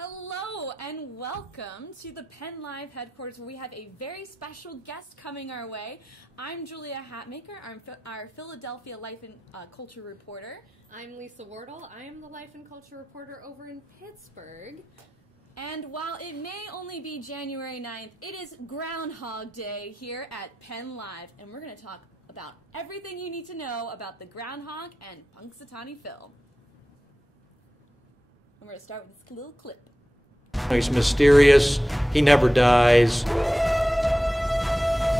Hello and welcome to the PennLive headquarters, where we have a very special guest coming our way. I'm Julia Hatmaker, our Philadelphia Life and Culture reporter. I'm Lisa Wardle. I am the Life and Culture reporter over in Pittsburgh. And while it may only be January 9th, it is Groundhog Day here at PennLive, and we're going to talk about everything you need to know about the groundhog and Punxsutawney Phil. And we're going to start with this little clip. He's mysterious. He never dies.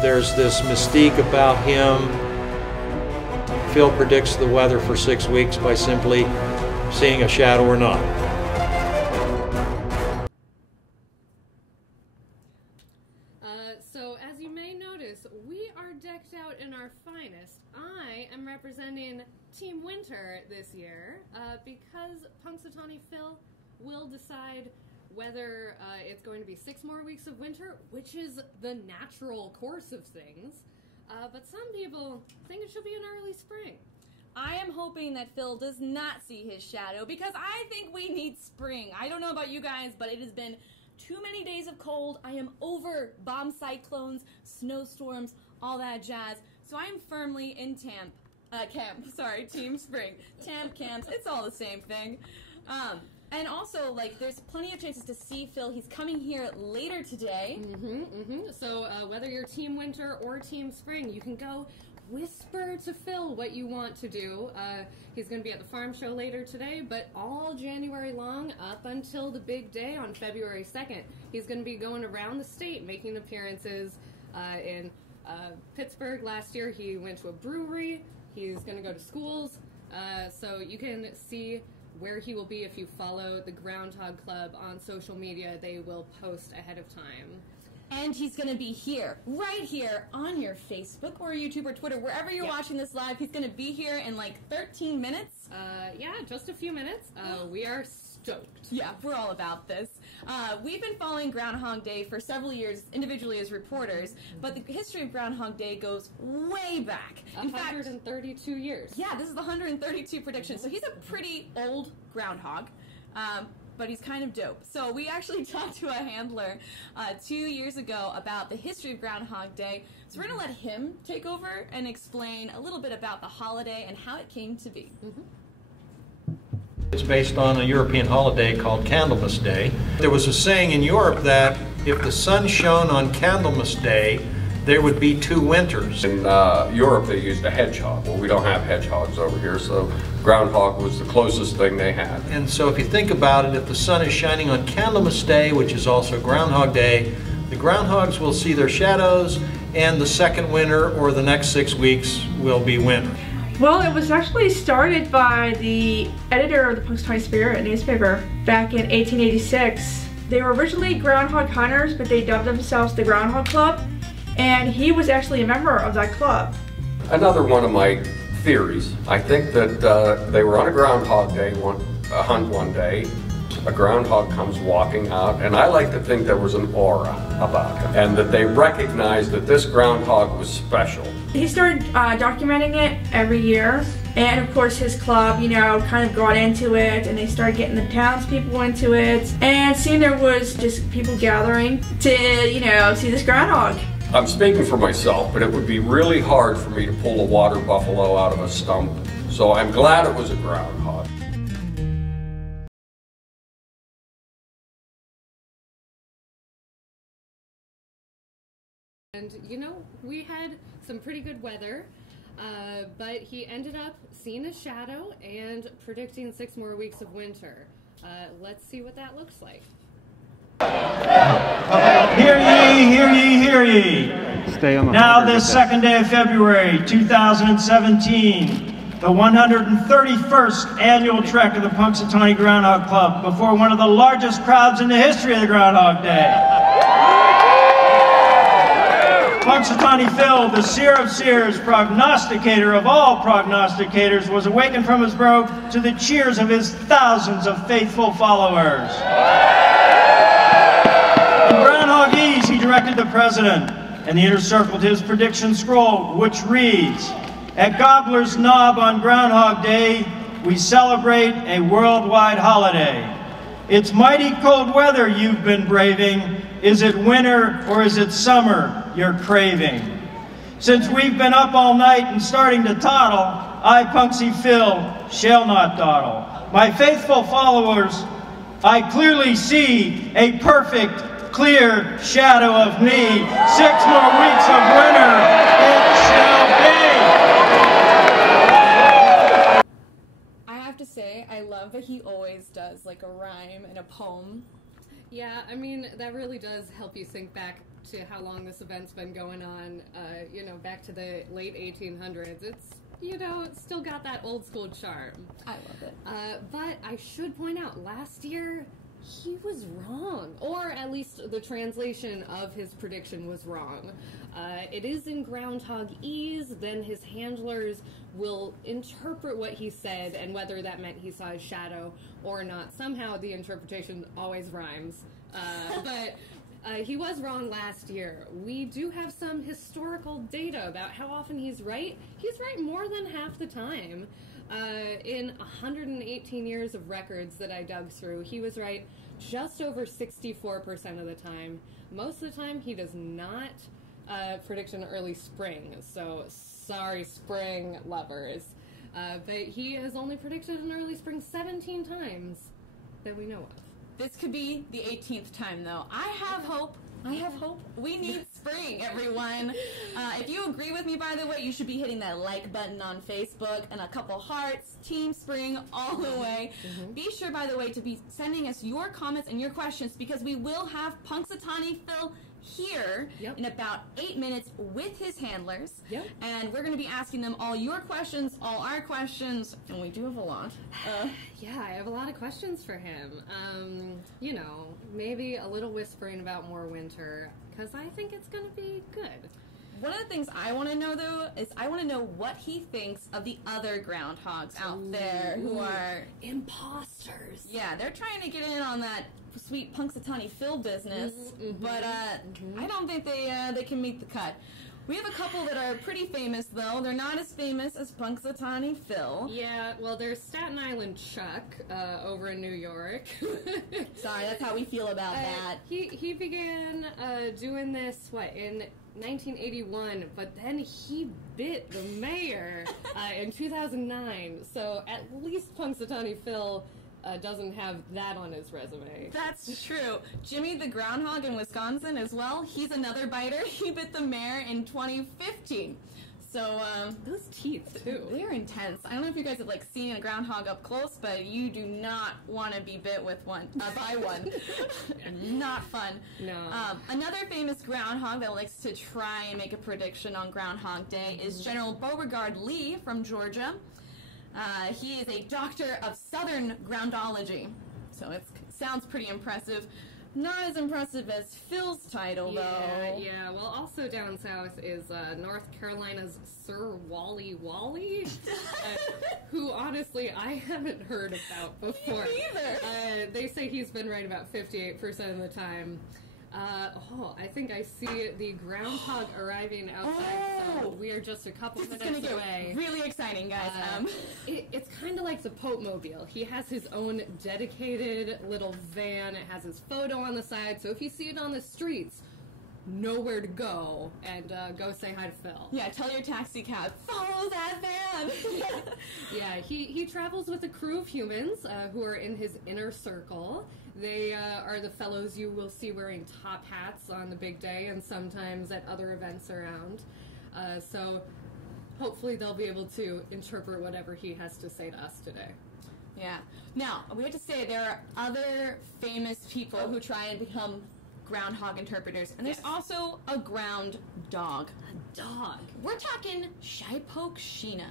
There's this mystique about him. Phil predicts the weather for 6 weeks by simply seeing a shadow or not. So as you may notice, we are decked out in our finest. I am representing Team Winter this year because Punxsutawney Phil will decide whether it's going to be 6 more weeks of winter, which is the natural course of things, but some people think it should be an early spring. I am hoping that Phil does not see his shadow, because I think we need spring. I don't know about you guys, but it has been too many days of cold. I am over bomb cyclones, snowstorms, all that jazz. So I am firmly in Team Spring. Temp camps, it's all the same thing. And also, like, there's plenty of chances to see Phil. He's coming here later today. So whether you're Team Winter or Team Spring, you can go whisper to Phil what you want to do. He's going to be at the farm show later today, but all January long, up until the big day on February 2nd, he's going to be going around the state making appearances in Pittsburgh. Last year he went to a brewery. He's going to go to schools. So you can see where he will be if you follow the Groundhog Club on social media. They will post ahead of time. And he's going to be here, right here, on your Facebook or YouTube or Twitter, wherever you're watching this live. He's going to be here in like 13 minutes. Yeah, just a few minutes. We are stoked. Yeah, we're all about this. We've been following Groundhog Day for several years, individually as reporters, but the history of Groundhog Day goes way back. In 132 years. Yeah, this is the 132 prediction, so he's a pretty old groundhog. But he's kind of dope. So we actually talked to a handler 2 years ago about the history of Groundhog Day. So we're going to let him take over and explain a little bit about the holiday and how it came to be. It's based on a European holiday called Candlemas Day. There was a saying in Europe that if the sun shone on Candlemas Day, there would be 2 winters. In Europe, they used a hedgehog. Well, we don't have hedgehogs over here, so groundhog was the closest thing they had. And so if you think about it, if the sun is shining on Candlemas Day, which is also Groundhog Day, the groundhogs will see their shadows, and the second winter, or the next 6 weeks, will be winter. Well, it was actually started by the editor of the Punxsutawney Spirit newspaper back in 1886. They were originally groundhog hunters, but they dubbed themselves the Groundhog Club, and he was actually a member of that club. Another one of my theories, I think that they were on a groundhog day, a hunt one day. A groundhog comes walking out, and I like to think there was an aura about him, and that they recognized that this groundhog was special. He started documenting it every year, and of course his club, you know, kind of got into it, and they started getting the townspeople into it, and soon there was just people gathering to, you know, see this groundhog. I'm speaking for myself, but it would be really hard for me to pull a water buffalo out of a stump, so I'm glad it was a groundhog. And you know, we had some pretty good weather, but he ended up seeing a shadow and predicting 6 more weeks of winter. Let's see what that looks like. Hear ye, hear ye, hear ye. Stay on the now this 2nd day of February 2017, the 131st annual trek of the Punxsutawney Groundhog Club before one of the largest crowds in the history of the Groundhog Day. Punxsutawney Phil, the seer of seers, prognosticator of all prognosticators, was awakened from his burrow to the cheers of his thousands of faithful followers. In Groundhogese, he directed the president, and he encircled his prediction scroll, which reads, "At Gobblers Knob on Groundhog Day, we celebrate a worldwide holiday. It's mighty cold weather you've been braving. Is it winter or is it summer you're craving? Since we've been up all night and starting to toddle, I, Punxsutawney Phil, shall not dawdle. My faithful followers, I clearly see a perfect, clear shadow of me. 6 more weeks of winter it shall be. I have to say, I love that he always does like a rhyme and a poem. Yeah, I mean, that really does help you think back to how long this event's been going on, you know, back to the late 1800s. It's, you know, it's still got that old school charm. I love it. But I should point out, last year, he was wrong. Or at least the translation of his prediction was wrong. It is in Groundhogese, then his handlers will interpret what he said and whether that meant he saw his shadow or not. Somehow the interpretation always rhymes. But he was wrong last year. We do have some historical data about how often he's right. He's right more than half the time. In 118 years of records that I dug through, he was right just over 64% of the time. Most of the time, he does not predict an early spring, so sorry, spring lovers. But he has only predicted an early spring 17 times that we know of. This could be the 18th time, though. I have hope. I have hope. We need spring, everyone. If you agree with me, by the way, you should be hitting that like button on Facebook and a couple hearts. Team Spring all the way. Be sure, by the way, to be sending us your comments and your questions because we will have Punxsutawney Phil here in about 8 minutes with his handlers. And we're going to be asking them all your questions, all our questions, and we do have a lot. Yeah, I have a lot of questions for him. You know, maybe a little whispering about more winter, because I think it's going to be good. One of the things I want to know, though, is I want to know what he thinks of the other groundhogs out there who are imposters. Yeah, they're trying to get in on that sweet Punxsutawney Phil business, but I don't think they can meet the cut. We have a couple that are pretty famous, though. They're not as famous as Punxsutawney Phil. Yeah, well, there's Staten Island Chuck over in New York. Sorry, that's how we feel about that. He began doing this, in 1981, but then he bit the mayor in 2009. So at least Punxsutawney Phil doesn't have that on his resume. That's true. Jimmy the Groundhog in Wisconsin as well. He's another biter. He bit the mayor in 2015. So, those teeth, too. They're intense. I don't know if you guys have, seen a groundhog up close, but you do not want to be bit with one, by one. Not fun. No. Another famous groundhog that likes to try and make a prediction on Groundhog Day is General Beauregard Lee from Georgia. He is a doctor of Southern groundology, so it sounds pretty impressive. Not as impressive as Phil's title, though. Yeah. Well, also down south is North Carolina's Sir Wally Wally, who honestly I haven't heard about before. Me neither. They say he's been right about 58% of the time. I think I see the groundhog arriving outside, so we are just a couple minutes away. Really exciting, guys. It's kind of like the Pope Mobile. He has his own dedicated little van. It has his photo on the side, so if you see it on the streets, know where to go and go say hi to Phil. Yeah, tell your taxi cab, follow that van. Yeah, he travels with a crew of humans who are in his inner circle. They are the fellows you will see wearing top hats on the big day and sometimes at other events around. So hopefully they'll be able to interpret whatever he has to say to us today. Yeah. Now, we have to say there are other famous people who try and become groundhog interpreters, and there's also a ground dog. A dog. We're talking Shypoke Sheena.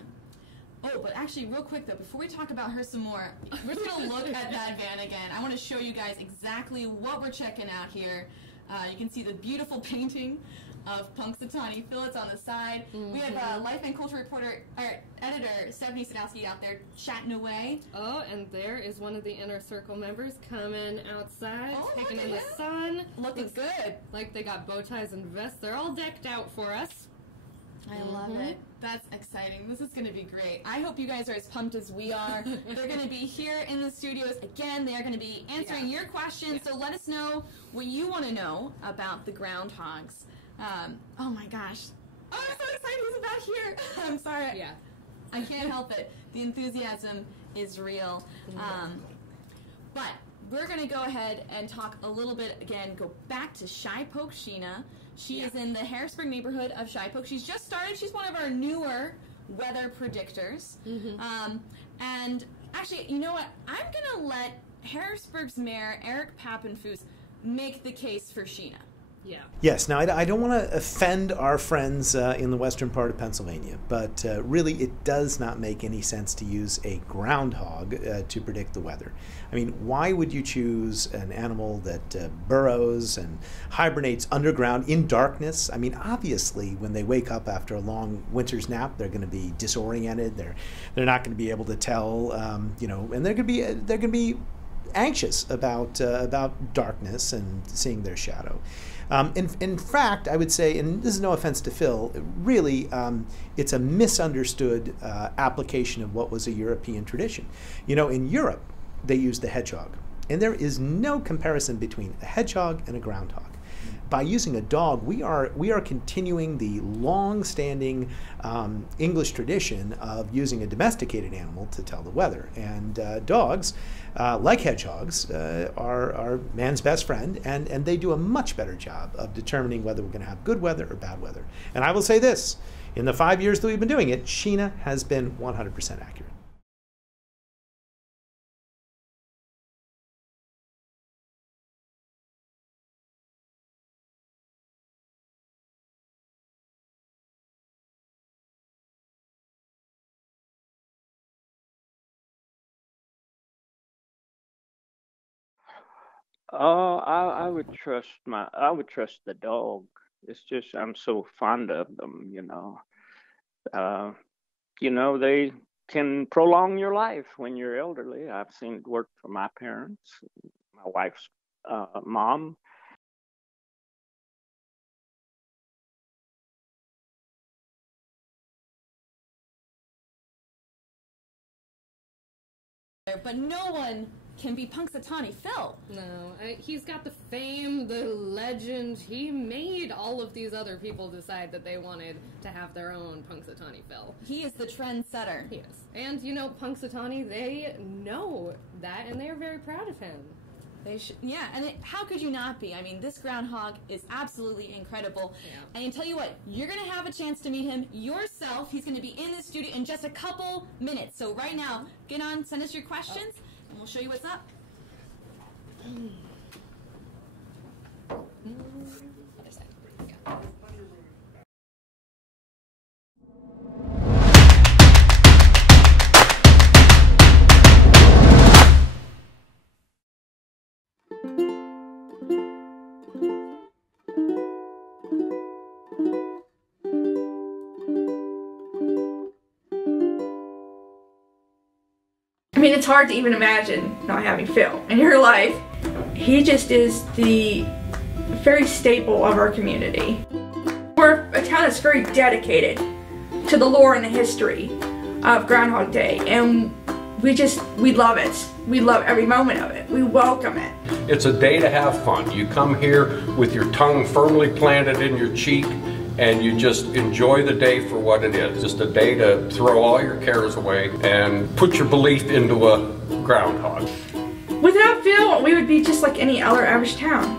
Oh, but actually, real quick, though, before we talk about her some more, we're just going to look at that van again. I want to show you guys exactly what we're checking out here. You can see the beautiful painting of Punxsutawney Phil. It's on the side. We have Life and Culture reporter, or editor, Stephanie Sadowski out there chatting away. Oh, and there is one of the Inner Circle members coming outside, taking in the him. sun. Looking good. Like they got bow ties and vests. They're all decked out for us. I love it. That's exciting. This is going to be great. I hope you guys are as pumped as we are. They're going to be here in the studios. Again, they are going to be answering your questions. So let us know what you want to know about the groundhogs. Oh my gosh. Oh, I'm so excited he's about here. I'm sorry. Yeah. I can't help it. The enthusiasm is real. But we're going to go ahead and talk a little bit, again, go back to Shipoke Sheena. She is in the Harrisburg neighborhood of Shipoke. She's just started. She's one of our newer weather predictors. And actually, you know what? I'm going to let Harrisburg's mayor, Eric Pappenfuss, make the case for Sheena. Yeah. Yes. Now, I don't want to offend our friends in the western part of Pennsylvania, but really it does not make any sense to use a groundhog to predict the weather. I mean, why would you choose an animal that burrows and hibernates underground in darkness? I mean, obviously, when they wake up after a long winter's nap, they're going to be disoriented. They're not going to be able to tell, you know, and they're going to be anxious about darkness and seeing their shadow. In fact, I would say, and this is no offense to Phil, really it's a misunderstood application of what was a European tradition. You know, in Europe, they used the hedgehog, and there is no comparison between a hedgehog and a groundhog. By using a dog, we are continuing the long-standing English tradition of using a domesticated animal to tell the weather. And dogs, like hedgehogs, are man's best friend, and they do a much better job of determining whether we're going to have good weather or bad weather. And I will say this, in the 5 years that we've been doing it, Sheena has been 100% accurate. Oh, I would trust the dog. It's just I'm so fond of them, you know. They can prolong your life when you're elderly. I've seen it work for my parents, my wife's mom. But no one can be Punxsutawney Phil. No, he's got the fame, the legend. He made all of these other people decide that they wanted to have their own Punxsutawney Phil. He is the trendsetter. He is. And, you know, Punxsutawney, they know that, and they are very proud of him. They should, yeah, and how could you not be? I mean, this groundhog is absolutely incredible. Yeah. And I tell you what, you're going to have a chance to meet him yourself. He's going to be in the studio in just a couple minutes. So right now, get on, send us your questions, and we'll show you what's up. I mean, it's hard to even imagine not having Phil in your life. He just is the very staple of our community. We're a town that's very dedicated to the lore and the history of Groundhog Day, and we love it. We love every moment of it. We welcome it. It's a day to have fun. You come here with your tongue firmly planted in your cheek, and you just enjoy the day for what it is. Just a day to throw all your cares away and put your belief into a groundhog. Without Phil, we would be just like any other average town.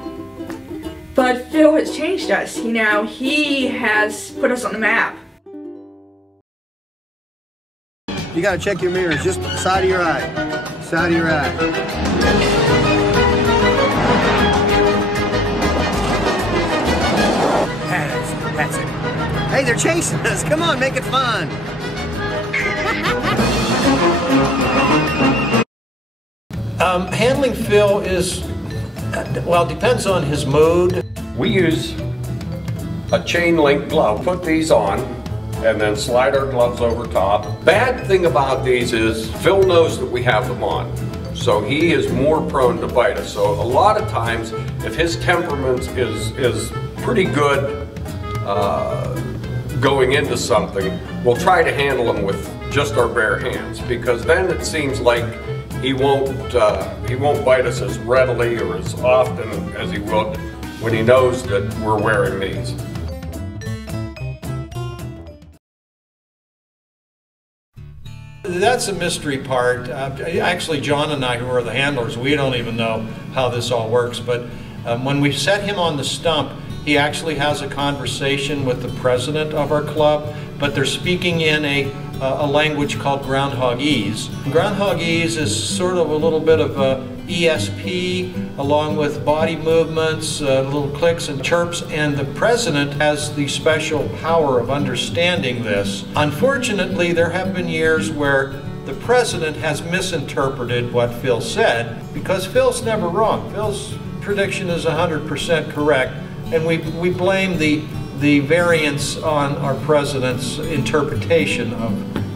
But Phil has changed us, you know, he has put us on the map. You gotta check your mirrors, just side of your eye. Side of your eye. That's it. Hey, they're chasing us. Come on, make it fun. Handling Phil is, well, depends on his mood. We use a chain link glove. Put these on and then slide our gloves over top. Bad thing about these is Phil knows that we have them on, so he is more prone to bite us. So a lot of times, if his temperament is pretty good, going into something, we'll try to handle him with just our bare hands, because then it seems like he won't bite us as readily or as often as he would when he knows that we're wearing these. That's a mystery part. Actually, John and I, who are the handlers, we don't even know how this all works, but when we set him on the stump, he actually has a conversation with the president of our club, but they're speaking in a language called Groundhogese. Groundhogese is sort of a little bit of ESP, along with body movements, little clicks and chirps, and the president has the special power of understanding this. Unfortunately, there have been years where the president has misinterpreted what Phil said, because Phil's never wrong. Phil's prediction is 100% correct, and we blame the variance on our president's interpretation of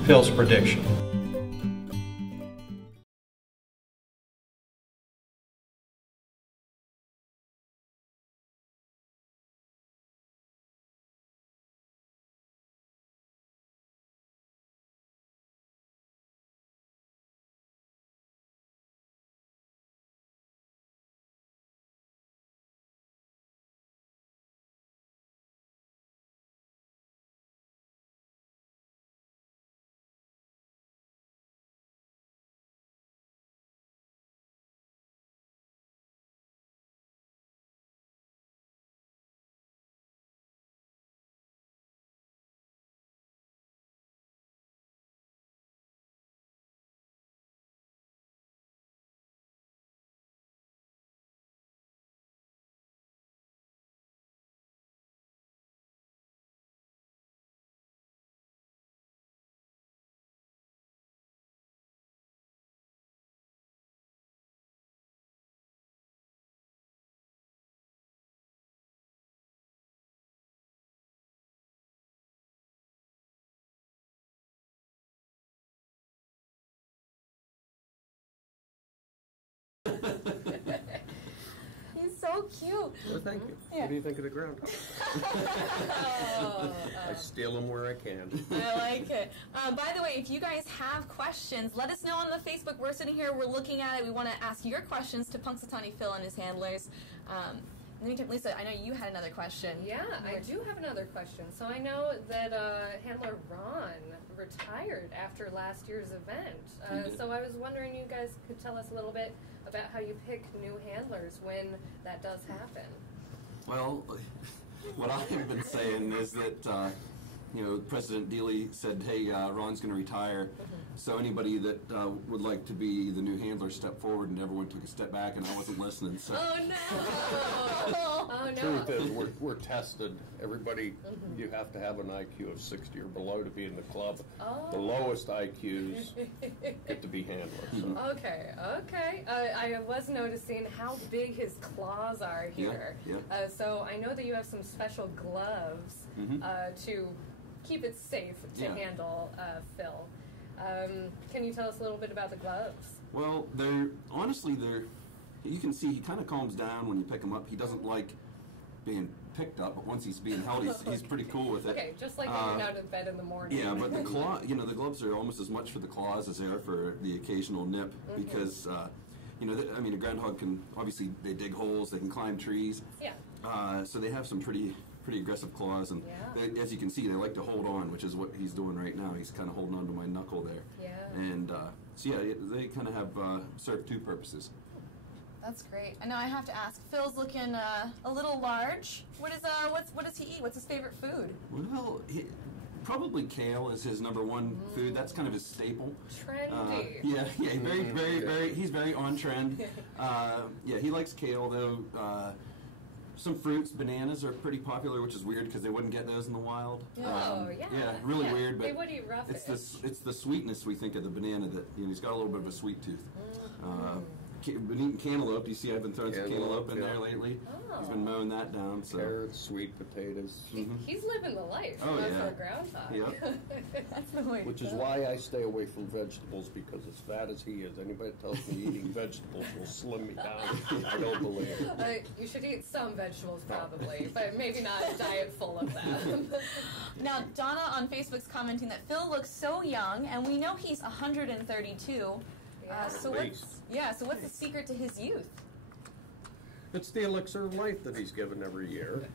Phil's prediction. He's so cute. Well, thank you. Yeah. What do you think of the groundhog? I steal them where I can. I like it. By the way, if you guys have questions, let us know on the Facebook. We're sitting here, we're looking at it. We want to ask your questions to Punxsutawney Phil and his handlers. In the meantime, Lisa, I know you had another question. Yeah, I do have another question. So I know that handler Ron retired after last year's event. So I was wondering, you guys could tell us a little bit about how you pick new handlers when that does happen. Well, what I've been saying is that, you know, President Dealey said, hey, Ron's going to retire, so anybody that would like to be the new handler stepped forward, and everyone took a step back, and I wasn't listening. So. Oh, no! Oh, no. Truth is, we're tested. Everybody, you have to have an IQ of 60 or below to be in the club. Oh. The lowest IQs get to be handlers. So. Okay, okay. I was noticing how big his claws are here. Yeah. So I know that you have some special gloves to keep it safe to handle Phil. Can you tell us a little bit about the gloves? Well, honestly, you can see he kind of calms down when you pick him up. He doesn't like being picked up, but once he's being held, he's pretty cool with it. Okay, just like getting out of bed in the morning. Yeah, but the the gloves are almost as much for the claws as they are for the occasional nip, because you know, I mean, a groundhog can obviously they dig holes, they can climb trees. Yeah. So they have some pretty aggressive claws, and they, as you can see, they like to hold on, which is what he's doing right now. He's kind of holding on to my knuckle there. Yeah. And so yeah, they kind of have serve two purposes. That's great. I know I have to ask. Phil's looking a little large. What does he eat? What's his favorite food? Well, probably kale is his number one food. That's kind of his staple. Trendy. Yeah, he's very on trend. Yeah, he likes kale though. Some fruits, bananas are pretty popular, which is weird because they wouldn't get those in the wild. Oh, yeah. Yeah, really weird. But they would eat roughage. It's the sweetness we think of the banana that, you know, he's got a little bit of a sweet tooth. been eating cantaloupe. You see, I've been throwing some cantaloupe in there lately. Oh. He's been mowing that down. So. Carrots, sweet potatoes. He's living the life. Oh, not yeah. for a groundhog. Yep. That's the way. Which is why I stay away from vegetables, because as fat as he is, anybody that tells me eating vegetables will slim me down. I don't believe it. You should eat some vegetables probably, but maybe not a diet full of them. Now, Donna on Facebook's commenting that Phil looks so young, and we know he's 132. So what's the secret to his youth? It's the elixir of life that he's given every year.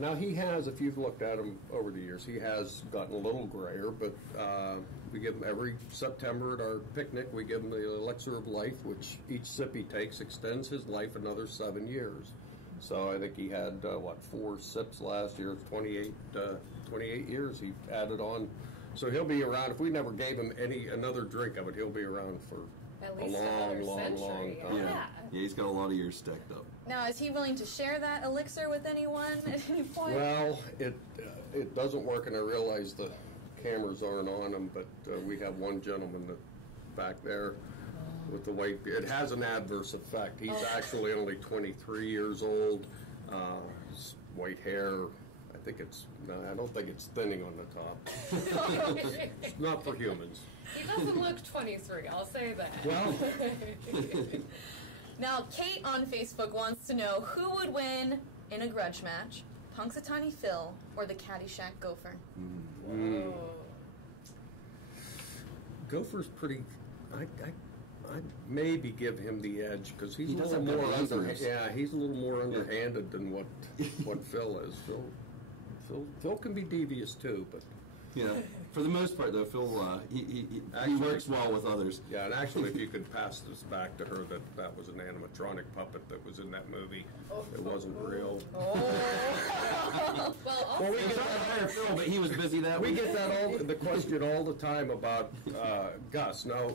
Now he has, if you've looked at him over the years, he has gotten a little grayer, but we give him every September at our picnic, we give him the elixir of life, which each sip he takes extends his life another 7 years. So I think he had, 4 sips last year, 28 years he added on. So he'll be around, if we never gave him another drink of it, he'll be around for At a least long time. Yeah, he's got a lot of years stacked up. Now, is he willing to share that elixir with anyone at any point? Well, it doesn't work, and I realize the cameras aren't on him, but we have one gentleman that back there with the white beard. It has an adverse effect. He's actually only 23 years old. His white hair, I don't think it's thinning on the top. It's not for humans. He doesn't look 23, I'll say that. Well, Now, Kate on Facebook wants to know who would win in a grudge match, Punxsutawney Phil or the Caddyshack Gopher? Gopher's pretty. I'd maybe give him the edge because he's He a doesn't little more have the underhanded. Yeah, he's a little more underhanded than what Phil is. Phil can be devious too, but Yeah, for the most part, though, Phil, he works well with others. yeah. And actually, if you could pass this back to her, that was an animatronic puppet that was in that movie. It wasn't real. Well, we get that Phil, but he was busy that We week. get that the question all the time about Gus. Now,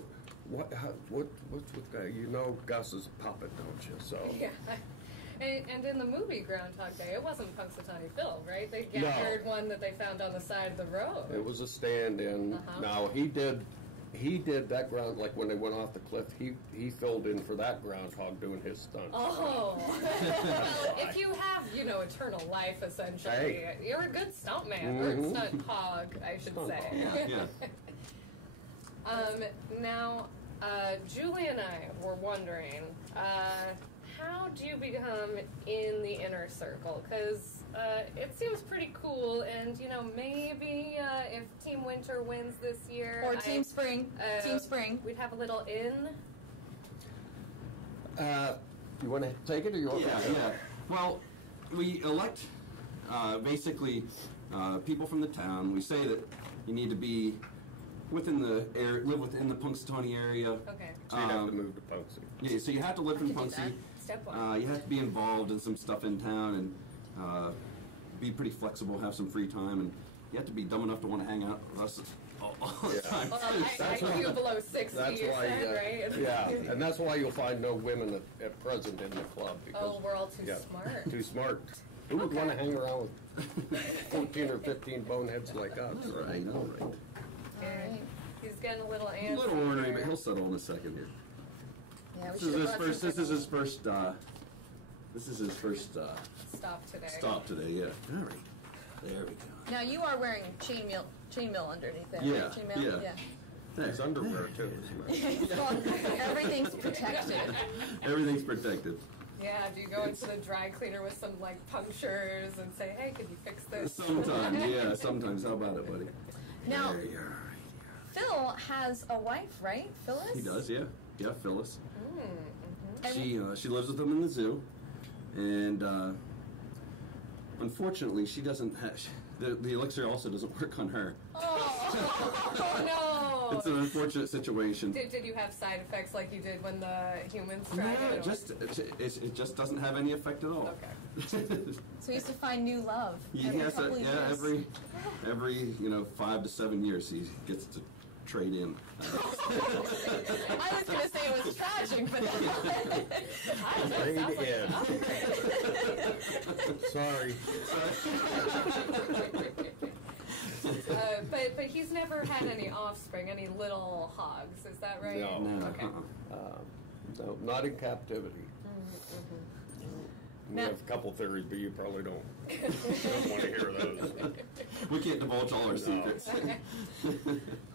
what's with that? You know, Gus is a puppet, don't you? So. Yeah. And in the movie Groundhog Day, it wasn't Punxsutawney Phil, right? They gathered one that they found on the side of the road. It was a stand-in. Now he did that ground, like when they went off the cliff. He filled in for that groundhog doing his stunts. Oh, well, if you have eternal life, essentially, you're a good stuntman or stunt hog, I should say. Yeah. Now, Julie and I were wondering. How do you become in the inner circle? Because it seems pretty cool, and maybe if Team Winter wins this year, Or Team Spring. Team Spring. we'd have a little in. You want to take it, or you want Yeah, to? yeah. Well, we elect basically people from the town. We say that you need to be within the area, live within the Punxsutawney area. Okay. So you'd have to move to Punxsutawney. Yeah, so you have to live in Punxsutawney. Step one. You have to be involved in some stuff in town and be pretty flexible, have some free time, and you have to be dumb enough to want to hang out with us all the time. Well, IQ below 60, That's you why, said, right? yeah, and that's why you'll find no women at present in the club. Because, Oh, we're all too smart. Too smart. Who would want to hang around with 14 or 15 boneheads like us? All right. Okay. He's getting a little A antsy. little ornery, but he'll settle in a second here. Yeah, we This is his should've first. brought This is his first. This is his first Stop today. stop today. Yeah. All right. There we go. some- Now, you are wearing chainmail underneath there, Yeah, right? Chainmail? yeah. There's underwear too. Well, everything's protected. Everything's protected. Yeah, do you go into the dry cleaner with some punctures and say, hey, can you fix this? Sometimes, yeah. Sometimes. How about it, buddy? Now, There you are. Phil has a wife, right? Phyllis? He does, yeah. Yeah, Phyllis. And She lives with him in the zoo, and unfortunately, she doesn't have. The elixir also doesn't work on her. Oh, no! It's an unfortunate situation. Did you have side effects like you did when the humans tried No, it? it just doesn't have any effect at all. Okay. so he used to find new love. Yes, couple of years. every 5 to 7 years he gets to trade in. I was going to say it was tragic, but Trade in. Sorry. But he's never had any offspring, any little hogs, is that right? No. No. Okay. No, not in captivity. We have a couple theories, but you probably don't want to hear those. We can't divulge all our secrets.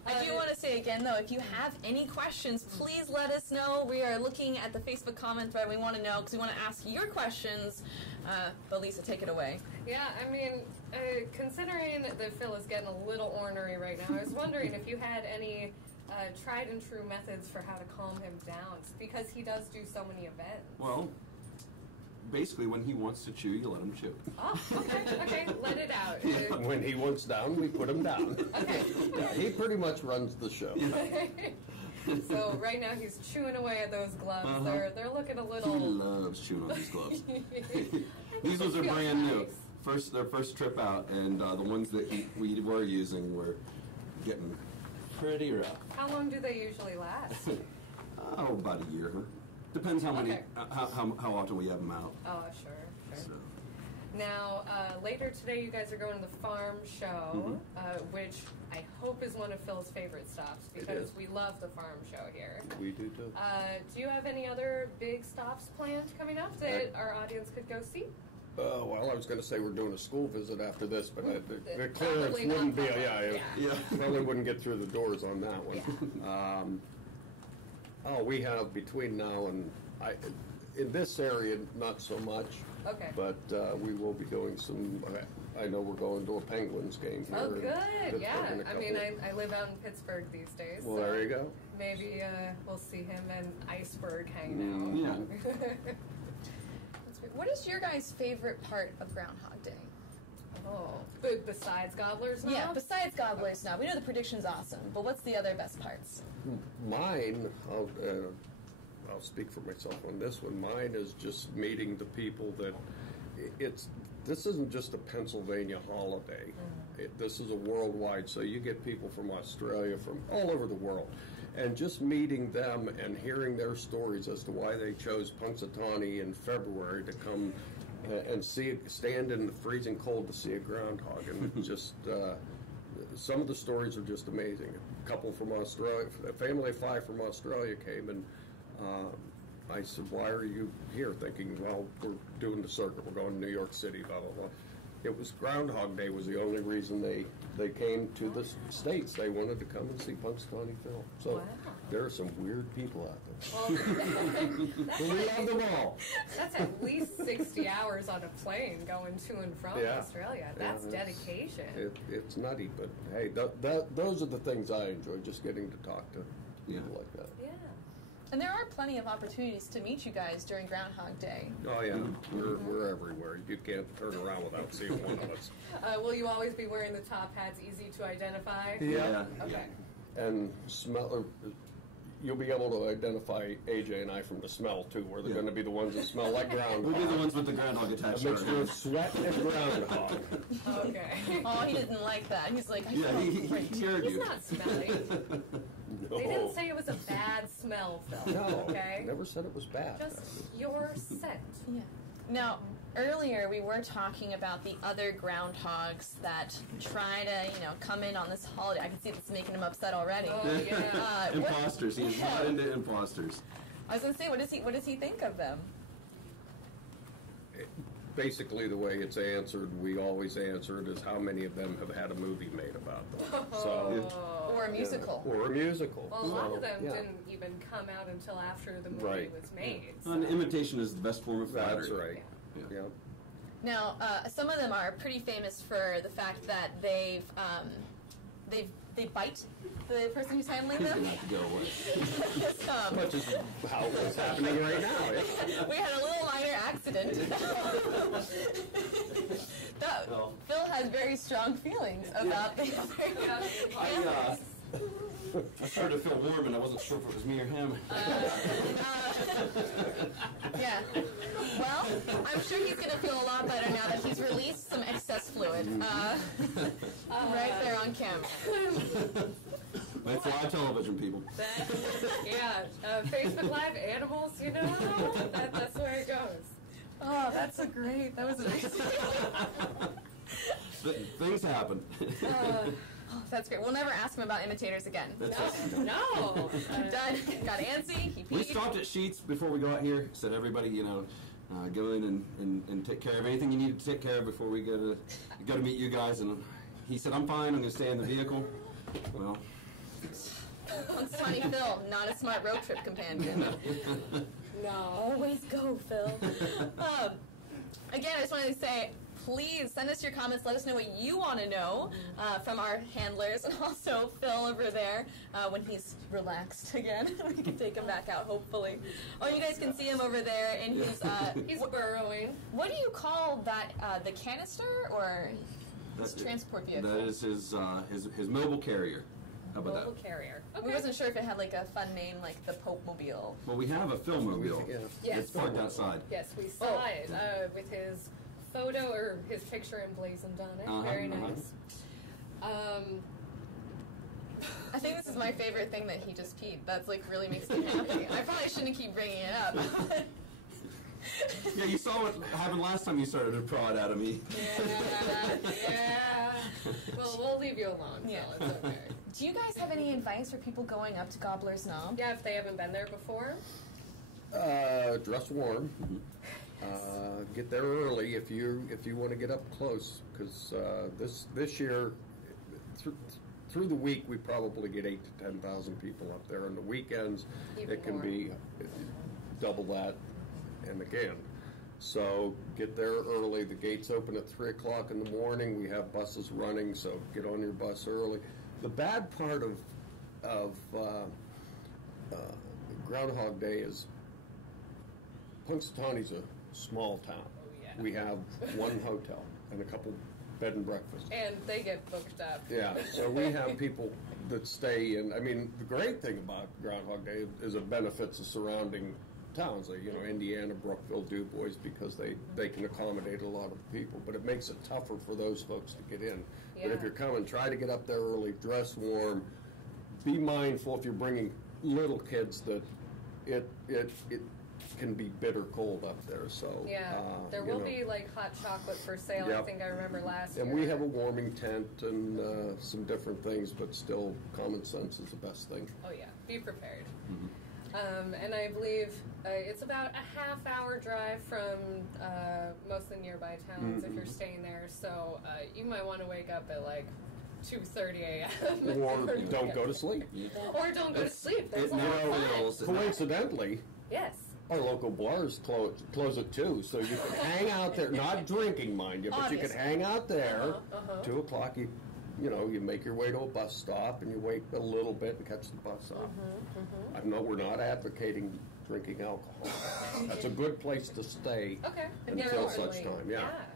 I do want to say again, though, if you have any questions, please let us know. We are looking at the Facebook comment thread. We want to know because we want to ask your questions. But Lisa, take it away. Yeah, I mean, considering that Phil is getting a little ornery right now, I was wondering if you had any tried and true methods for how to calm him down, because he does do so many events. Well, basically, when he wants to chew, you let him chew. Oh, okay, let it out. When he wants down, we put him down. Okay. Yeah, he pretty much runs the show. So right now he's chewing away at those gloves. They're looking a little. He loves chewing on these gloves. These ones are brand new. Their first trip out, and the ones that we were using were getting pretty rough. How long do they usually last? Oh, about a year. Depends how many, how often we have them out. Oh, sure. So. Now, later today, you guys are going to the farm show, which I hope is one of Phil's favorite stops because we love the farm show here. We do too. Do you have any other big stops planned coming up that our audience could go see? Well, I was going to say we're doing a school visit after this, but the clearance wouldn't be. Probably wouldn't get through the doors on that one. We have between now and in this area not so much. Okay. But we will be going some. I know we're going to a Penguins game here. Oh, good. Yeah. I mean, I live out in Pittsburgh these days. Well, so there you go. Maybe we'll see him and Iceberg hanging out. Yeah. What is your guys' favorite part of Groundhog Day? Oh, besides Gobblers Knob? Yeah, besides Gobblers Knob. We know the prediction's awesome, but what's the other best parts? Mine, I'll speak for myself on this one. Mine is just meeting the people that this isn't just a Pennsylvania holiday. This is a worldwide, so you get people from Australia, from all over the world. And just meeting them and hearing their stories as to why they chose Punxsutawney in February to come and stand in the freezing cold to see a groundhog. And just some of the stories are just amazing. A couple from Australia, a family of 5 from Australia came, and I said, why are you here? Thinking, well, we're doing the circuit. We're going to New York City, blah, blah, blah. It was Groundhog Day was the only reason they came to the States. They wanted to come and see Punxsutawney Phil. So there are some weird people out there. Well, we love them all. That's at least 60 hours on a plane going to and from Australia. That's dedication. It's nutty, but hey, those are the things I enjoy, just getting to talk to people like that. Yeah. And there are plenty of opportunities to meet you guys during Groundhog Day. Oh, yeah. We're everywhere. You can't turn around without seeing one of us. Will you always be wearing the top hats, easy to identify? Yeah. Okay. And you'll be able to identify AJ and I from the smell, too. We're going to be the ones that smell like groundhog. We'll be the ones with the groundhog attached to our mixture of sweat and groundhog. Okay. Oh, he didn't like that. He's like, he heard you. He's not smelly. No. They didn't say it was a bad smell, Phil. No, okay? Never said it was bad. Just your scent. Yeah. Now, earlier we were talking about the other groundhogs that try to, come in on this holiday. I can see it's making him upset already. Oh, yeah. Imposters. He's not into imposters. I was going to say, what does he think of them? Basically, the way it's answered, we always answer it, is how many of them have had a movie made about them. So, or a musical. Or a musical. Well, a lot of them didn't even come out until after the movie was made. So. An imitation is the best form of flattery. That's right. Yeah. Now, some of them are pretty famous for the fact that they bite the person who's handling them. He's gonna have to go away. As much as how it's happening right now. We had a little minor accident. Phil has very strong feelings about this. I started to feel warm, and I wasn't sure if it was me or him. Yeah. Well, I'm sure he's going to feel a lot better now that he's released some excess fluid. Right there on camera. It's live television, people. Facebook Live animals, that's the way it goes. Oh, that's great. That was amazing. Things happen. Oh, that's great. We'll never ask him about imitators again. No. Done. Got antsy. He peed. We stopped at Sheets before we go out here. Said everybody, go in and take care of anything you need to take care of before we go to meet you guys. And he said, I'm fine. I'm going to stay in the vehicle. Well, Punxsutawney Phil, not a smart road trip companion. No, always go, Phil. Again, I just wanted to say, please send us your comments. Let us know what you want to know from our handlers, and also Phil over there when he's relaxed again. We can take him back out, hopefully. Oh, you guys can see him over there, and he's burrowing. What do you call that? The canister or his transport vehicle? That is his mobile carrier. How about mobile that? Carrier. Okay. We wasn't sure if it had like a fun name, like the Pope Mobile. Well, we have a Phil mobile. Yes. It's parked outside. Yes, we saw it with his photo or his picture emblazoned on it. Very nice. I think this is my favorite thing that he just peed. That's like really makes me happy. I probably shouldn't keep bringing it up. Yeah, you saw what happened last time you started to prod out of me. Yeah. Well, we'll leave you alone. Yeah, so it's okay. Do you guys have any advice for people going up to Gobblers Knob? Yeah, if they haven't been there before. Dress warm. Get there early if you want to get up close, because this year through the week we probably get 8,000 to 10,000 people up there. On the weekends it can be double that and again. So get there early. The gates open at 3 o'clock in the morning. We have buses running, so get on your bus early. The bad part of Groundhog Day is Punxsutawney's a small town. Oh, yeah. We have one hotel and a couple bed and breakfasts. And they get booked up. Yeah, so we have people that stay in. I mean, the great thing about Groundhog Day is it benefits the surrounding towns, like, Indiana, Brookville, Du Bois, because they can accommodate a lot of people. But it makes it tougher for those folks to get in. Yeah. But if you're coming, try to get up there early, dress warm. Be mindful if you're bringing little kids that it can be bitter cold up there. So there will be like hot chocolate for sale. Yep. I think I remember last year. And we have a warming tent and some different things, but still common sense is the best thing. Oh yeah, be prepared. Mm-hmm. And I believe it's about a half-hour drive from most of the nearby towns if you're staying there. So you might want to wake up at like 2:30 a.m. Or don't go to sleep. Or don't go to sleep. There's a lot of fun. Coincidentally, Yes. our local bars close at 2, so you can hang out there, not drinking, mind you, but you can hang out there. 2 o'clock, you make your way to a bus stop and you wait a little bit and catch the bus up. I know we're not advocating drinking alcohol. That's a good place to stay until such time,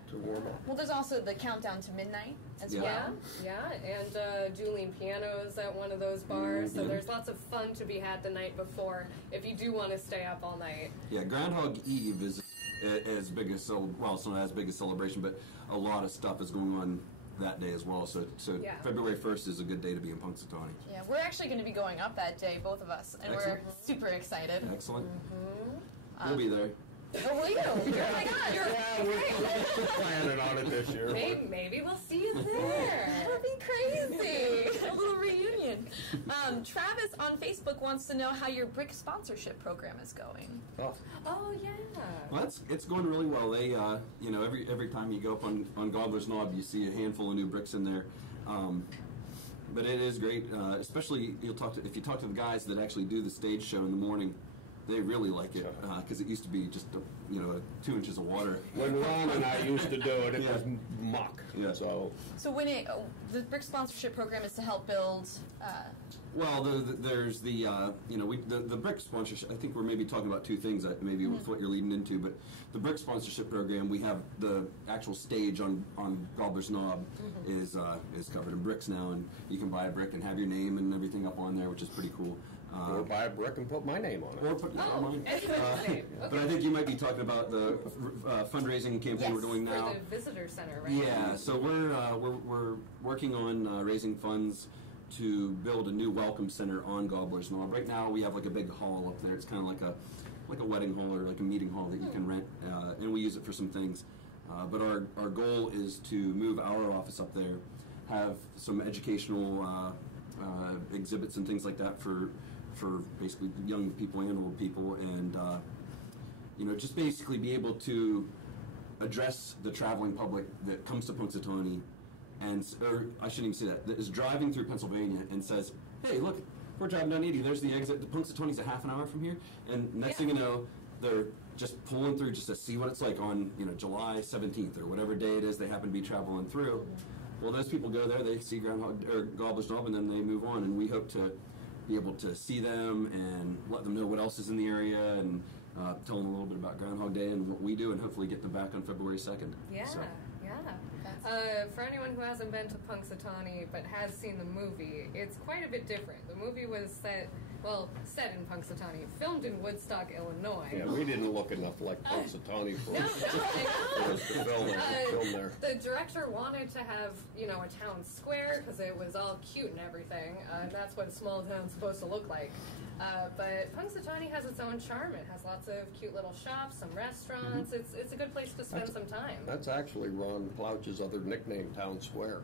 to warm up. Well, there's also the countdown to midnight as well. Yeah, and dueling pianos at one of those bars. So there's lots of fun to be had the night before if you do want to stay up all night. Yeah, Groundhog Eve is as big a it's not as big a celebration, but a lot of stuff is going on that day as well. So February 1st is a good day to be in Punxsutawney. Yeah, we're actually going to be going up that day, both of us, and Excellent. we're super excited. Excellent. We'll be there. Oh, will you? Oh my God! We're planning on it this year. Maybe we'll see you there. That'll be crazy. A little reunion. Travis on Facebook wants to know how your brick sponsorship program is going. Oh yeah. Well, it's going really well. They, every time you go up on Gobblers Knob, you see a handful of new bricks in there. But it is great, especially if you talk to the guys that actually do the stage show in the morning. They really like it because it used to be just 2 inches of water. When Ron and I used to do it, it was muck. Yeah. So when the brick sponsorship program is to help build. Well, there's the the brick sponsorship. I think we're maybe talking about two things. Maybe with what you're leading into, but the brick sponsorship program, we have the actual stage on Gobblers Knob is covered in bricks now, and you can buy a brick and have your name and everything up on there, which is pretty cool. Or buy a brick and put my name on it. Or put mine. But I think you might be talking about the fundraising campaign we're doing now. For the visitor center, right? Yeah, so we're working on raising funds to build a new welcome center on Gobblers Knob. Right now we have like a big hall up there. It's kind of like a wedding hall or like a meeting hall that you can rent, and we use it for some things. But our goal is to move our office up there, have some educational exhibits and things like that for basically young people and old people, and just basically be able to address the traveling public that comes to Punxsutawney, or I shouldn't even say that is driving through Pennsylvania and says, hey, look, we're driving down 80, there's the exit, the Punxsutawney's a half an hour from here, and next thing you know, they're just pulling through just to see what it's like on July 17th or whatever day it is they happen to be traveling through. Well, those people go there, they see Groundhog or Gobblers Knob, and then they move on, and we hope to be able to see them and let them know what else is in the area, and tell them a little bit about Groundhog Day and what we do, and hopefully get them back on February 2nd. Yeah, so. For anyone who hasn't been to Punxsutawney but has seen the movie, it's quite a bit different. The movie was set in Punxsutawney, filmed in Woodstock, Illinois. Yeah, we didn't look enough like Punxsutawney for us to film there. The director wanted to have, a town square because it was all cute and everything. That's what a small town's supposed to look like. But Punxsutawney has its own charm. It has lots of cute little shops, some restaurants. Mm-hmm. It's a good place to spend some time. That's actually Ron Plouch's other nickname, Town Square.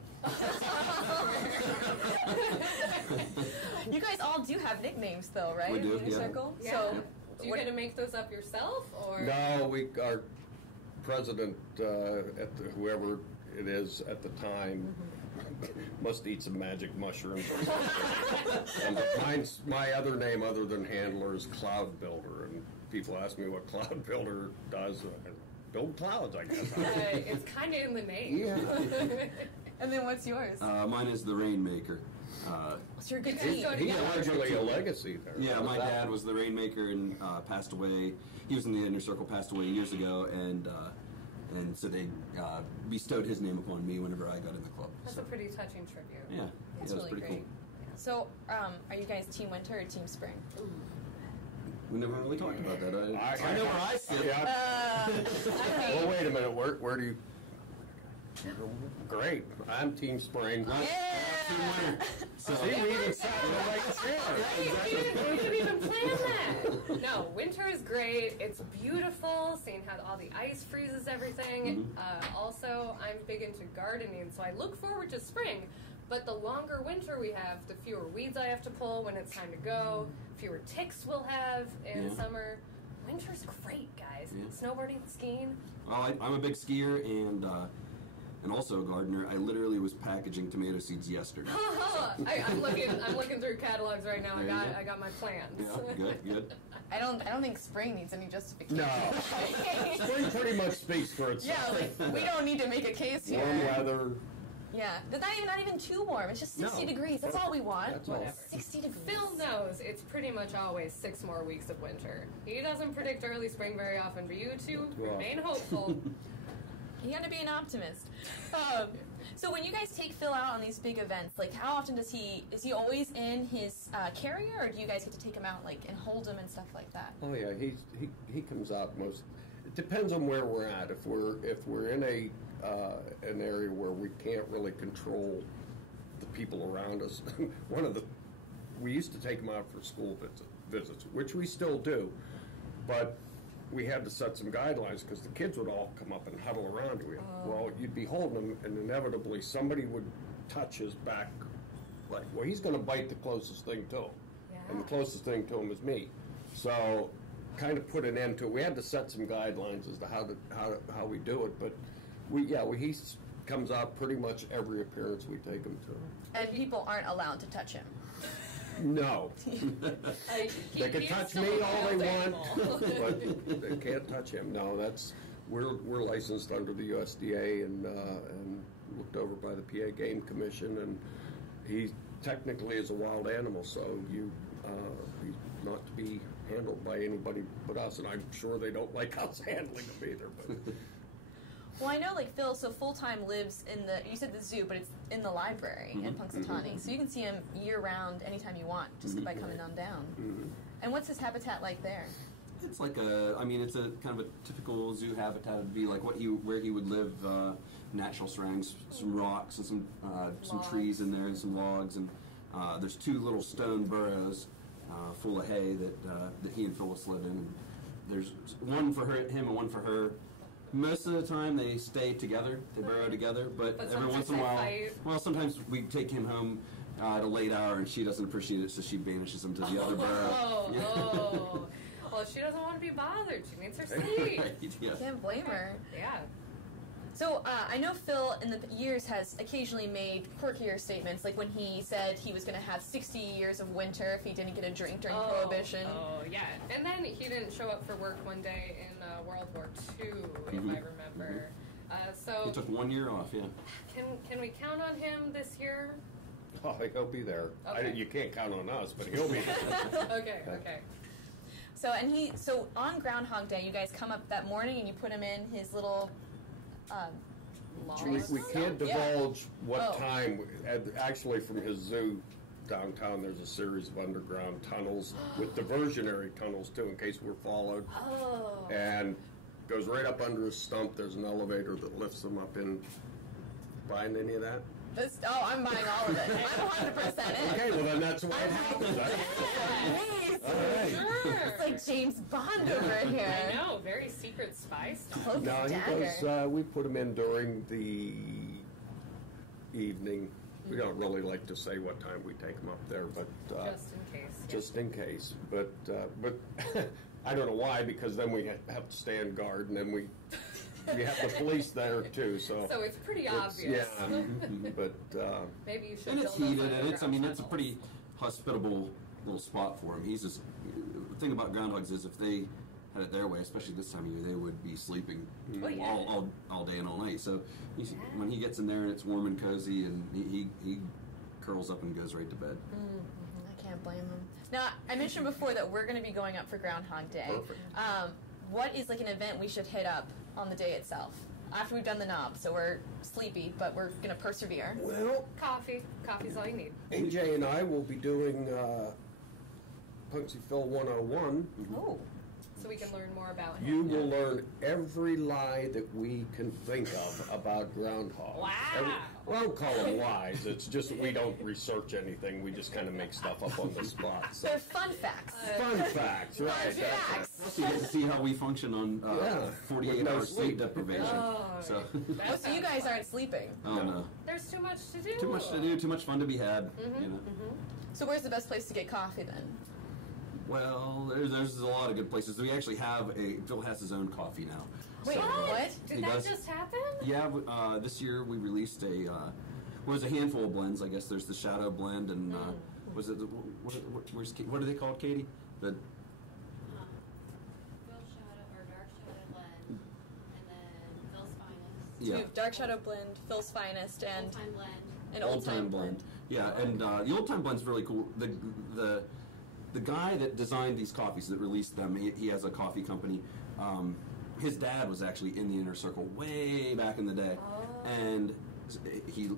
You guys all do have nicknames, though, right? We do, in your circle? Yeah. So, do you get to make those up yourself, or? No, our president, whoever it is at the time, must eat some magic mushrooms or something. And my other name, other than Handler, is Cloud Builder, and people ask me what Cloud Builder does. Build clouds, I guess. It's kind of in the name. Yeah. and then what's yours? Mine is the Rainmaker. What's your good team? He's actually a legacy there. Yeah, my dad was the Rainmaker and passed away. He was in the inner circle, passed away years ago, and so they bestowed his name upon me whenever I got in the club. That's a pretty touching tribute. Yeah, That's that was really pretty great. cool. So, are you guys team winter or team spring? We never really talked about that. I know where I sit. Well, wait a minute. Where do you? Great. I'm Team Spring. Team winter. So See, we even sat in the right chair. We didn't even plan that. No, winter is great. It's beautiful, seeing how all the ice freezes everything. Also, I'm big into gardening, so I look forward to spring. But the longer winter we have, the fewer weeds I have to pull when it's time to go, fewer ticks we'll have in summer. Winter's great, guys. Snowboarding, skiing. Well, I'm a big skier and also a gardener. I literally was packaging tomato seeds yesterday. I'm looking through catalogs right now. I got my plans. Yeah, good. I don't think spring needs any justification. No. Spring pretty much speaks for itself. Yeah, like, we don't need to make a case here. Warm weather. Yeah, but not even too warm. It's just 60 degrees. That's all we want. That's all. 60 degrees. Phil knows it's pretty much always 6 more weeks of winter. He doesn't predict early spring very often, but you two remain hopeful. You got to be an optimist. So when you guys take Phil out on these big events, like how often is he always in his carrier, or do you guys get to take him out like and hold him and stuff like that? Oh yeah, he comes out most. It depends on where we're at. If we're in an area where we can't really control the people around us, we used to take him out for school visits, which we still do, but we had to set some guidelines because the kids would all come up and huddle around you. Well, you'd be holding him, and inevitably somebody would touch his back. Like, well, he's going to bite the closest thing to him, and the closest thing to him is me. So, kind of put an end to it. We had to set some guidelines as to how we do it, but he comes out pretty much every appearance we take him to. And people aren't allowed to touch him. No. They can touch me all they want, but they can't touch him. No, we're licensed under the USDA and looked over by the PA Game Commission, and he technically is a wild animal, so he's not to be handled by anybody but us, and I'm sure they don't like us handling him either. But. Well, I know, like, Phil, so full-time lives in you said the zoo, but it's in the library in Punxsutawney. So you can see him year-round anytime you want, just by coming on down. And what's his habitat like there? It's like it's a kind of a typical zoo habitat. It'd be like where he would live, natural surroundings, some rocks and some trees in there and some logs. And there's 2 little stone burrows full of hay that he and Phyllis live in. There's one for him and one for her. Most of the time they stay together, they burrow together, but every once in a while, well, sometimes we take him home at a late hour and she doesn't appreciate it, so she banishes him to the other burrow. Well, she doesn't want to be bothered. She needs her sleep. Yeah. Can't blame her. Yeah. So I know Phil in the years has occasionally made quirkier statements, like when he said he was going to have 60 years of winter if he didn't get a drink during Prohibition. Oh, yeah. And then he didn't show up for work one day in World War II, if I remember. So He took 1 year off, yeah. Can we count on him this year? Oh, he'll be there. Okay. You can't count on us, but he'll be there. Okay. So on Groundhog Day, you guys come up that morning and you put him in his little We can't divulge what time. Actually, from his zoo downtown, there's a series of underground tunnels with diversionary tunnels, too, in case we're followed. Oh. And goes right up under a stump. There's an elevator that lifts them up in. Buying any of that? I'm buying all of it. I'm 100% in. Okay, well then that's why it happens. All right. Sure. It's like James Bond over here. I know, very secret spy stuff. No, he goes. We put him in during the evening. We don't really like to say what time we take him up there, but just in case. Just in case. But I don't know why, because then we have to stand guard, and then we have the police there too. So it's pretty obvious. Yeah, but maybe you should. And it's heated, and it's a pretty hospitable little spot for him. He's just the thing about groundhogs is if they had it their way, especially this time of year, they would be sleeping all day and all night. So when he gets in there and it's warm and cozy, and he curls up and goes right to bed. I can't blame him. Now, I mentioned before that we're going to be going up for Groundhog Day. Perfect. What is like an event we should hit up on the day itself? After we've done the knob, so we're sleepy, but we're going to persevere. Well, coffee. Coffee's all you need. AJ and I will be doing Punxsutawney Phil 101. Oh. So we can learn more about him. You will learn every lie that we can think of about groundhogs. Wow. Well, I don't call them lies. It's just that we don't research anything. We just kind of make stuff up on the spot. So. They're fun facts. Fun facts, right. Fun facts. So you get to see how we function on 48-hour sleep deprivation. So you guys aren't sleeping? Oh, no. There's too much to do. Too much to do, too much fun to be had. You know? So where's the best place to get coffee then? Well, there's a lot of good places. We actually have Phil has his own coffee now. Wait, so, what? Did that just happen? Yeah, this year we released a handful of blends. I guess there's the Shadow blend and was it what are they called, Katie? The Phil Shadow or Dark Shadow blend, and then Phil's Finest. So we have Dark Shadow blend, Phil's Finest, and Old Time blend. An Old Time blend. Yeah, and the Old Time blend's really cool. The guy that designed these coffees, that released them, he has a coffee company. His dad was actually in the Inner Circle way back in the day, and he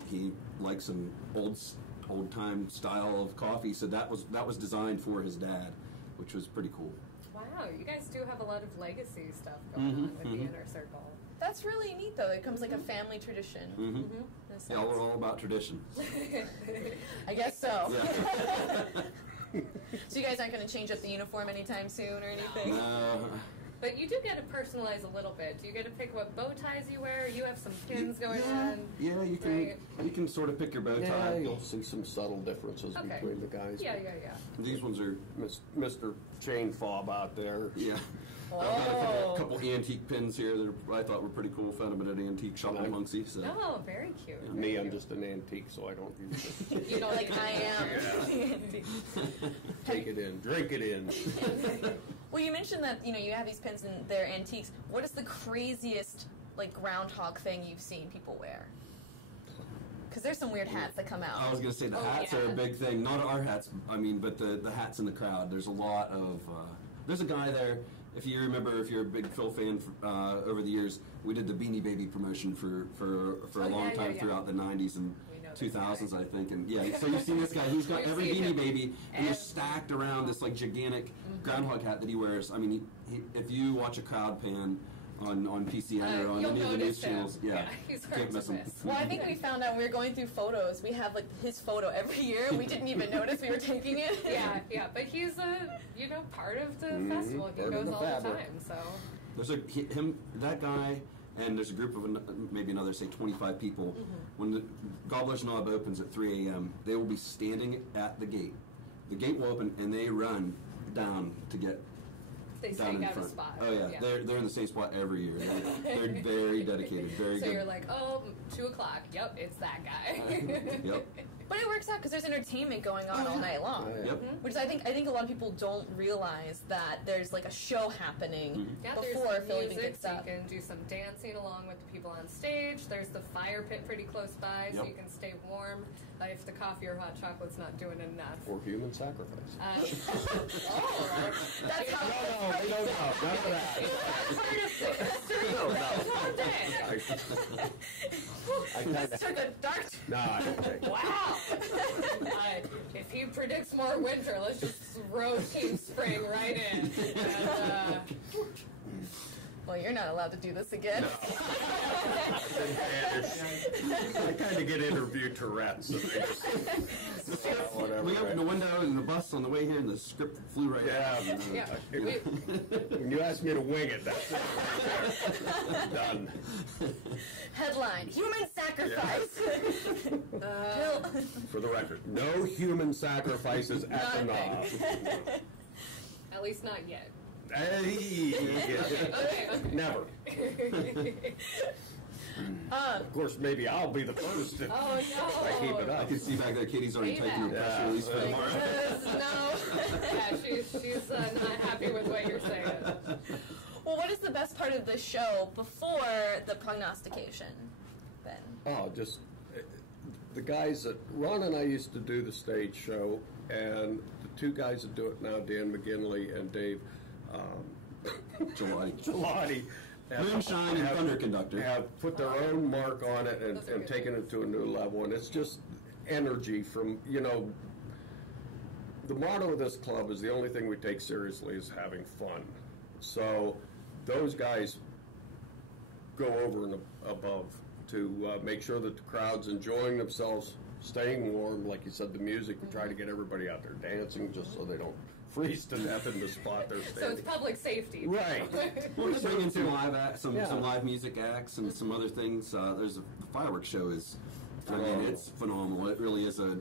likes some old time style of coffee. So that was designed for his dad, which was pretty cool. Wow, you guys do have a lot of legacy stuff going on with the Inner Circle. That's really neat, though. It comes like a family tradition. Yeah, we're all about tradition. I guess so. Yeah. So you guys aren't going to change up the uniform anytime soon or anything? No. But you do get to personalize a little bit. Do you get to pick what bow ties you wear? You have some pins going on. Yeah, you can sort of pick your bow tie. Yeah, you'll see some subtle differences between the guys. Yeah. These ones are Mr. Chain Fob out there. Yeah. I've got a couple antique pins here that I thought were pretty cool. Found them at an antique shop in Muncie. So. Oh, very cute. Yeah. Me, I'm just an antique, so I don't use it. You know, like I am. Take it in, drink it in. Well, you mentioned that you have these pins and they're antiques. What is the craziest groundhog thing you've seen people wear? Because there's some weird hats that come out. I was going to say the hats are a big thing. Not our hats, but the hats in the crowd. There's a lot of. There's a guy there. If you remember, if you're a big Phil fan over the years, we did the Beanie Baby promotion for a long time throughout the 90s and 2000s, I think. And so you've seen this guy. He's got every Beanie Baby, and they're stacked around this gigantic groundhog hat that he wears. I mean, if you watch a crowd pan on PCN or on any of the news channels, he's can't miss him. Well, I think we found out we were going through photos. We have his photo every year. We didn't even notice we were taking it. Yeah. But he's part of the festival. He goes all the time. So there's that guy and there's a group of maybe another, say, 25 people. When the Gobblers Knob opens at 3 a.m., they will be standing at the gate. The gate will open, and they run down to get They down in stake out front. a spot. Oh yeah, they're in the same spot every year. They're very dedicated, very so good. you're like, oh, 2 o'clock. Yep, it's that guy. Yep. But it works out because there's entertainment going on all night long. Yep. Which I think a lot of people don't realize that there's like a show happening Yeah, before there's Phil even music, gets so up. you can do some dancing along with the people on stage. There's the fire pit pretty close by, so Yep. you can stay warm if the coffee or hot chocolate's not doing enough. For human sacrifice. That's how No, we don't know. None of that. this took a dark. No, I don't think. Wow! If he predicts more winter, let's just throw Team Spring right in. And, Well, you're not allowed to do this again. I kind of get interview Tourette's. So they just, whatever. We opened the window in the bus on the way here, and the script flew right out. yeah. When you ask me to wing it, that's it. Done. Headline: Human sacrifice. Phil. For the record, no human sacrifices at the knob. At least not yet. Hey, never. Of course, maybe I'll be the first if Oh no! I keep it I up. can see back there, Katie's already typing a press release for tomorrow. No. Yeah, she's not happy with what you're saying. Well, what is the best part of the show before the prognostication, then? Oh, just the guys that Ron and I used to do the stage show, and the two guys that do it now, Dan McGinley and Dave Gelati, Moonshine and Thunder Conductor have put their own mark on it and taken it to a new level, and it's just energy from, the motto of this club is the only thing we take seriously is having fun. So those guys go over and above to make sure that the crowd's enjoying themselves, staying warm. Like you said, the music, we try to get everybody out there dancing just so they don't freeze to death in the spot they're standing. So it's public safety. Right. We'll just bring in some live some Yeah. live music acts and some other things. There's a fireworks show is, I mean, it's phenomenal. It really is a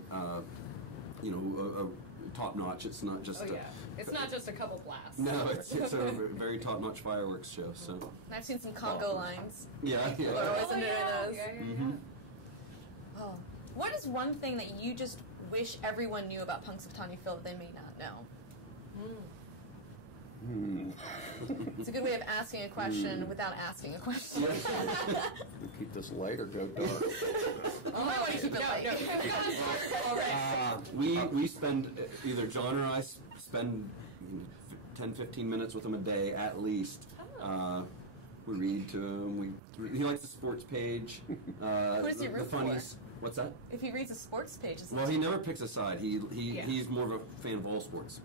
top notch. It's not just. Oh yeah, it's not just a couple blasts. No, it's a very top notch fireworks show. So. I've seen some Congo lines. Yeah. People are always into those. Mm-hmm. Oh. What is one thing that you just wish everyone knew about Punxsutawney Phil that they may not know? It's a good way of asking a question without asking a question. We keep this light or go dark? You might want to keep it light. We spend, either John or I spend 10, 15 minutes with him a day at least. We read to him. He likes the sports page. Who does he root for? What's that? If he reads a sports page, Well, he never picks a side. He's more of a fan of all sports.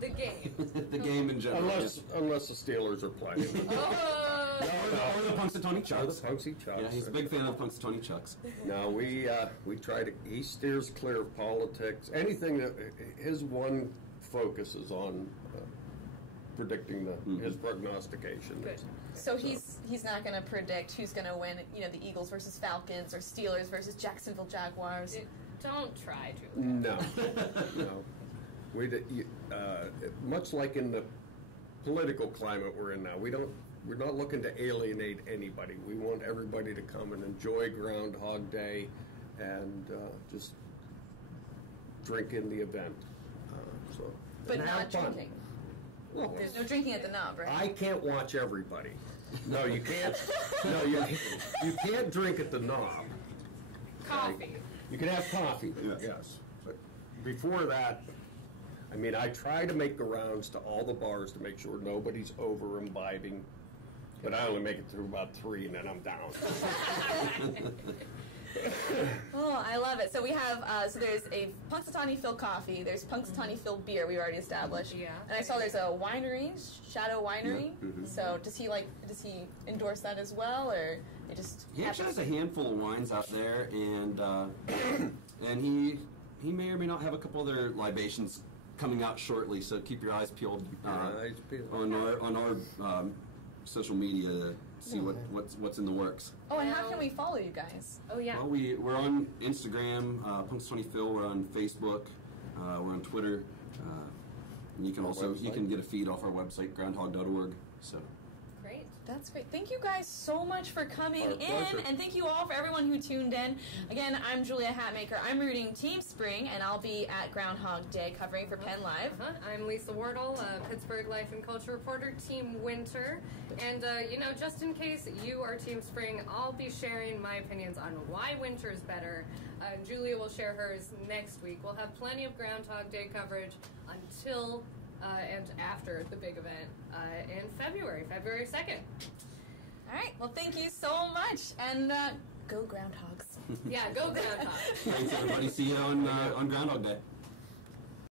The game. The game in general. Unless the Steelers are playing. Or the Punxsutawney Chucks. Or the Punxsutawney Chucks. Yeah, he's a big fan of Punxsutawney Chucks. No, we try to. He steers clear of politics. Anything that his one focus is on predicting his prognostication. Good. So he's not going to predict who's going to win. The Eagles versus Falcons or Steelers versus Jacksonville Jaguars. Don't try to. No, no. Much like in the political climate we're in now, we're not looking to alienate anybody. We want everybody to come and enjoy Groundhog Day and just drink in the event. But and not have fun. drinking. Well, There's no drinking at the knob, right? I can't watch everybody. No, you can't. No, you can't drink at the knob. Coffee. You can have coffee, yes. But before that, I mean, I try to make the rounds to all the bars to make sure nobody's over imbibing. But I only make it through about 3 and then I'm down. Oh, I love it. So we have, so there's a Punxsutawney Phil coffee, there's Punxsutawney Phil beer we already established. Yeah. And I saw there's a winery, Shadow Winery. Yeah. Mm-hmm. So does he endorse that as well, or it just He actually has a handful of wines out there, and he may or may not have a couple other libations coming out shortly. So keep your eyes peeled on our social media to see what's in the works. Oh, and how can we follow you guys? Oh, yeah. Well, we're on Instagram, Punxsutawney Phil. We're on Facebook. We're on Twitter. And you can get a feed off our website, groundhog.org. So. Great. That's great. Thank you guys so much for coming in, pleasure. and thank you all for everyone who tuned in. Again, I'm Julia Hatmaker. I'm rooting Team Spring, and I'll be at Groundhog Day covering for PennLive. I'm Lisa Wardle, Pittsburgh Life and Culture reporter, Team Winter. And, just in case you are Team Spring, I'll be sharing my opinions on why winter is better. Julia will share hers next week. We'll have plenty of Groundhog Day coverage until and after the big event in February 2nd. All right. Well, thank you so much, and go Groundhogs. Yeah, go Groundhogs. Thanks, everybody. See you on Groundhog Day.